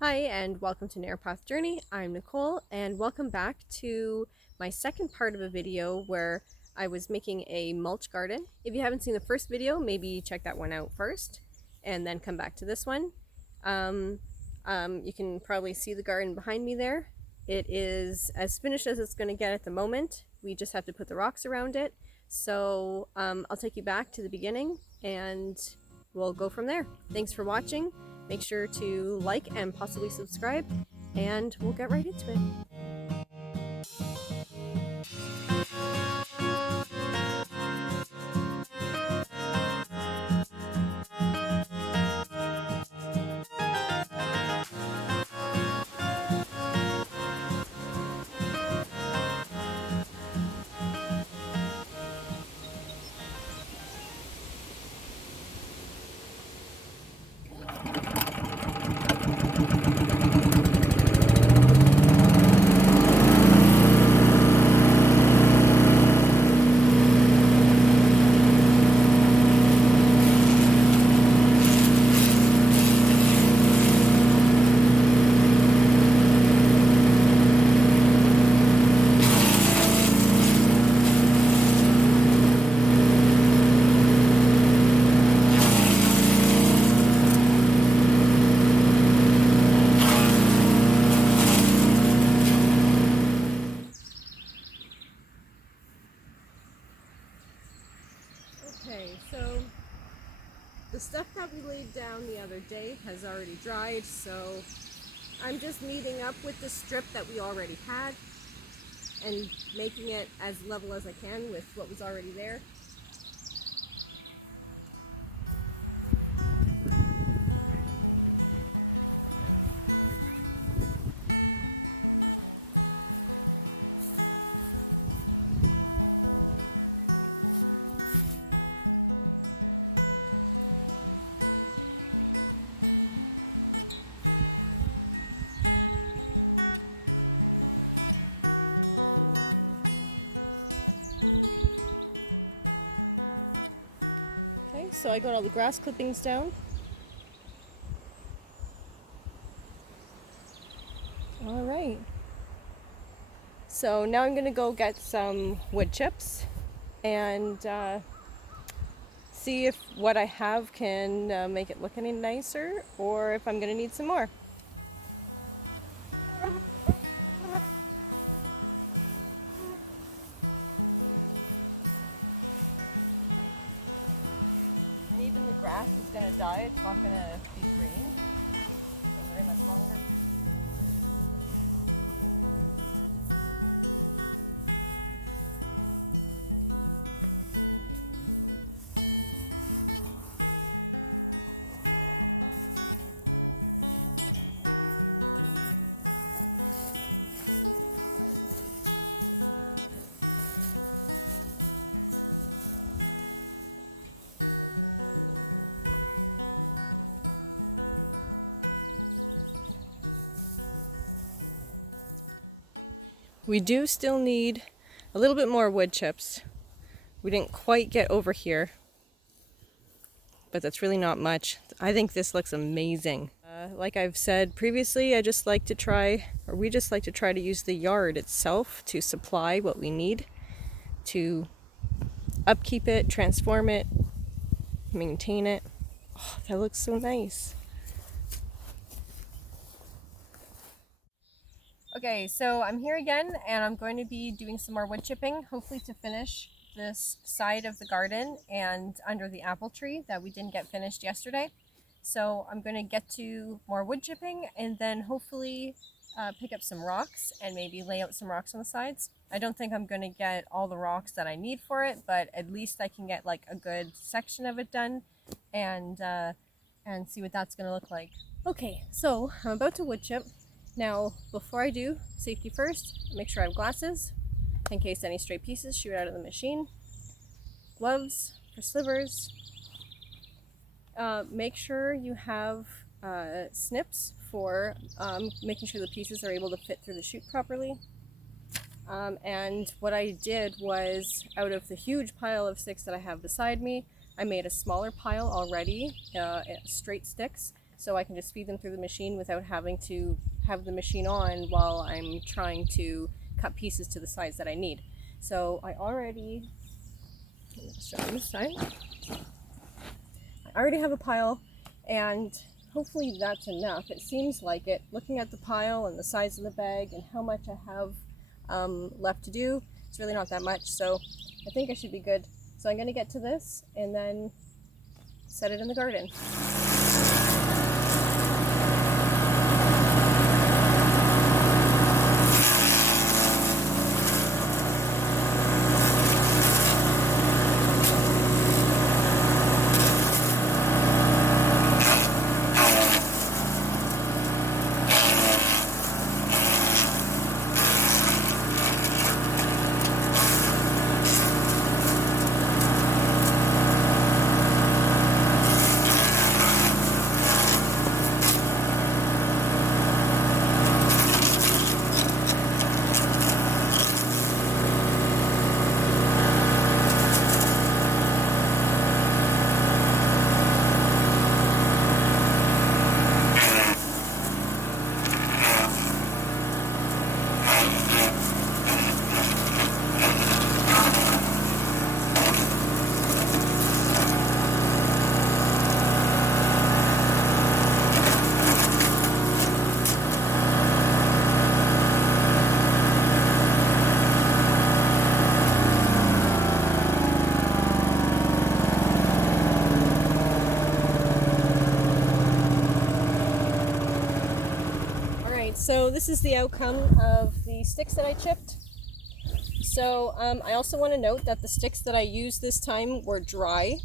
Hi, and welcome to Narrowpath Journey. I'm Nicole, and welcome back to my second part of a video where I was making a mulch garden. If you haven't seen the first video, maybe check that one out first, and then come back to this one. You can probably see the garden behind me there. It is as finished as it's going to get at the moment. We just have to put the rocks around it. So I'll take you back to the beginning, and we'll go from there. Thanks for watching. Make sure to like and possibly subscribe, and we'll get right into it. Okay, so the stuff that we laid down the other day has already dried, so I'm just meeting up with the strip that we already had and making it as level as I can with what was already there. Okay, so I got all the grass clippings down. All right. So now I'm gonna go get some wood chips and see if what I have can make it look any nicer, or if I'm gonna need some more. And even the grass is gonna die, it's not gonna be green for very much longer. We do still need a little bit more wood chips. We didn't quite get over here, but that's really not much. I think this looks amazing. Like I've said previously, we just like to try to use the yard itself to supply what we need to upkeep it, transform it, maintain it. Oh, that looks so nice. Okay, so I'm here again, and I'm going to be doing some more wood chipping, hopefully to finish this side of the garden and under the apple tree that we didn't get finished yesterday. So I'm going to get to more wood chipping, and then hopefully pick up some rocks and maybe lay out some rocks on the sides. I don't think I'm going to get all the rocks that I need for it, but at least I can get like a good section of it done and see what that's going to look like. Okay, so I'm about to wood chip. Now, before I do, safety first, make sure I have glasses in case any stray pieces shoot out of the machine. Gloves for slivers. Make sure you have snips for making sure the pieces are able to fit through the chute properly. And what I did was, out of the huge pile of sticks that I have beside me, I made a smaller pile already, straight sticks, so I can just feed them through the machine without having to have the machine on while I'm trying to cut pieces to the size that I need. So I already, let's show you this side. I already have a pile, and hopefully that's enough. It seems like it. Looking at the pile and the size of the bag and how much I have left to do, it's really not that much, so I think I should be good. So I'm going to get to this and then set it in the garden. So this is the outcome of the sticks that I chipped. So I also want to note that the sticks that I used this time were dry.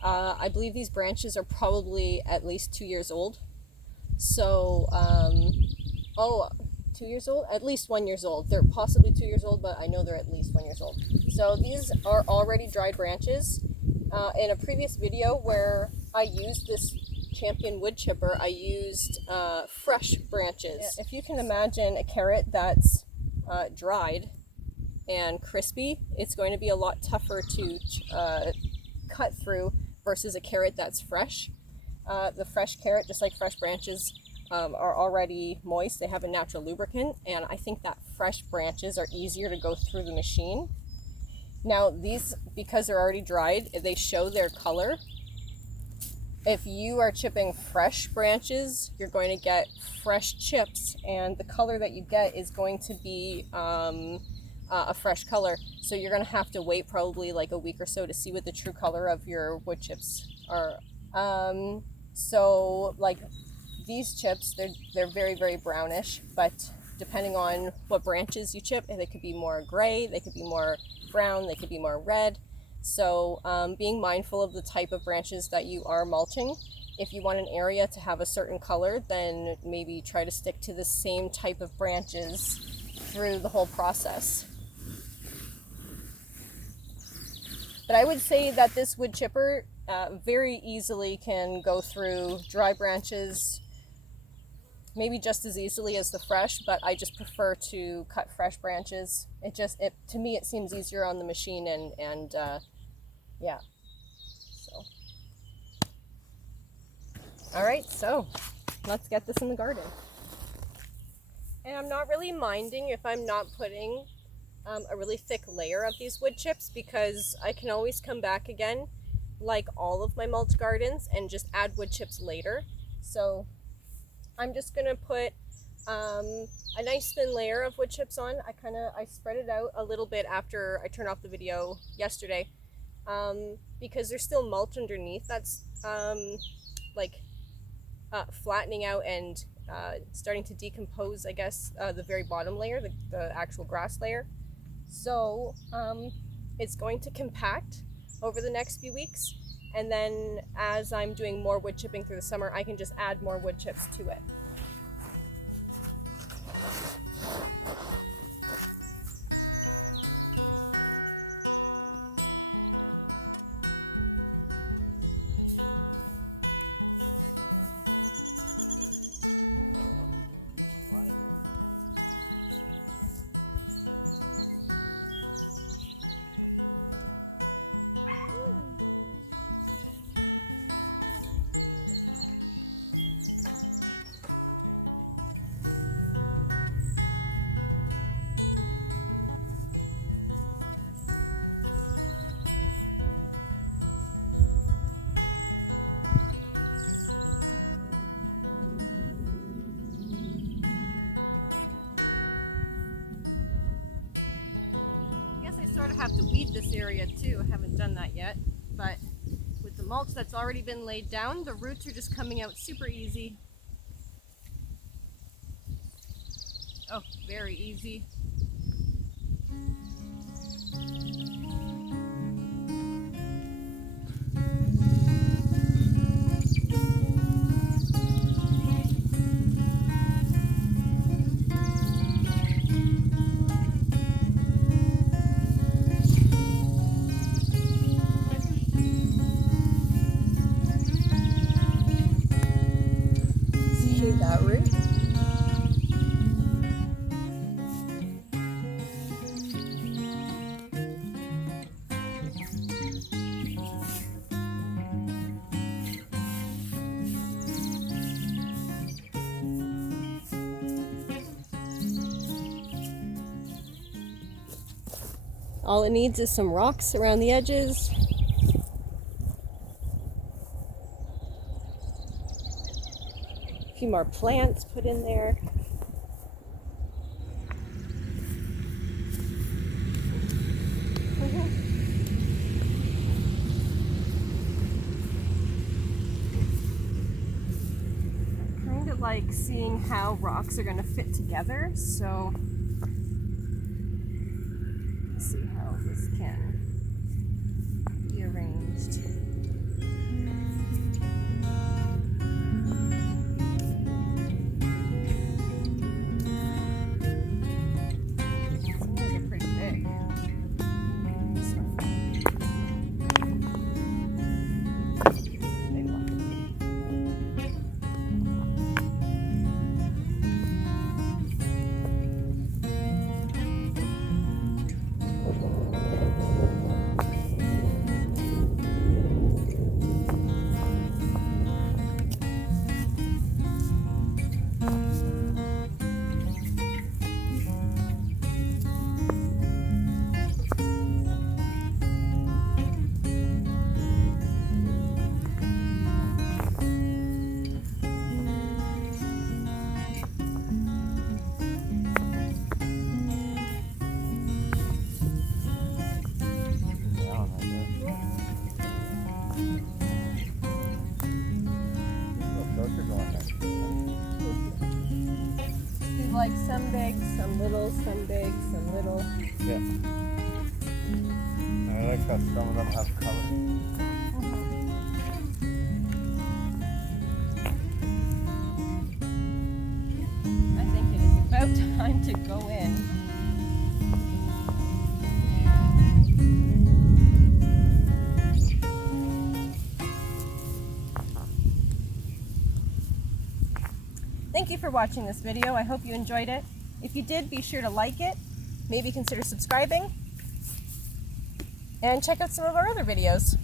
I believe these branches are probably at least 2 years old. So, 2 years old? At least 1 year old. They're possibly 2 years old, but I know they're at least 1 year old. So these are already dried branches. In a previous video where I used this champion wood chipper, I used fresh branches. If you can imagine a carrot that's dried and crispy, it's going to be a lot tougher to cut through versus a carrot that's fresh. The fresh carrot, just like fresh branches, are already moist. They have a natural lubricant, and I think that fresh branches are easier to go through the machine. Now these, because they're already dried, they show their color. If you are chipping fresh branches, you're going to get fresh chips, and the color that you get is going to be a fresh color. So you're going to have to wait probably like a week or so to see what the true color of your wood chips are. So like these chips, they're very, very brownish, but depending on what branches you chip, they could be more gray, they could be more brown, they could be more red. So being mindful of the type of branches that you are mulching. If you want an area to have a certain color, then maybe try to stick to the same type of branches through the whole process. But I would say that this wood chipper very easily can go through dry branches, maybe just as easily as the fresh, but I just prefer to cut fresh branches. To me, it seems easier on the machine, and yeah. So, all right, so let's get this in the garden. And I'm not really minding if I'm not putting a really thick layer of these wood chips, because I can always come back again, like all of my mulch gardens, and just add wood chips later. So I'm just gonna put a nice thin layer of wood chips on. I spread it out a little bit after I turned off the video yesterday, because there's still mulch underneath that's flattening out and starting to decompose, I guess, the very bottom layer, the actual grass layer. So it's going to compact over the next few weeks, and then as I'm doing more wood chipping through the summer, I can just add more wood chips to it. have to weed this area too. I haven't done that yet, but with the mulch that's already been laid down, the roots are just coming out super easy. Oh, very easy. See that root? All it needs is some rocks around the edges. A few more plants put in there. I kind of like seeing how rocks are going to fit together, so let's see how this can be arranged. Like some big, some little, some big, some little. Yeah. I like that some of them have color. I think it is about time to go in. Thank you for watching this video. I hope you enjoyed it. If you did, be sure to like it, maybe consider subscribing, and check out some of our other videos.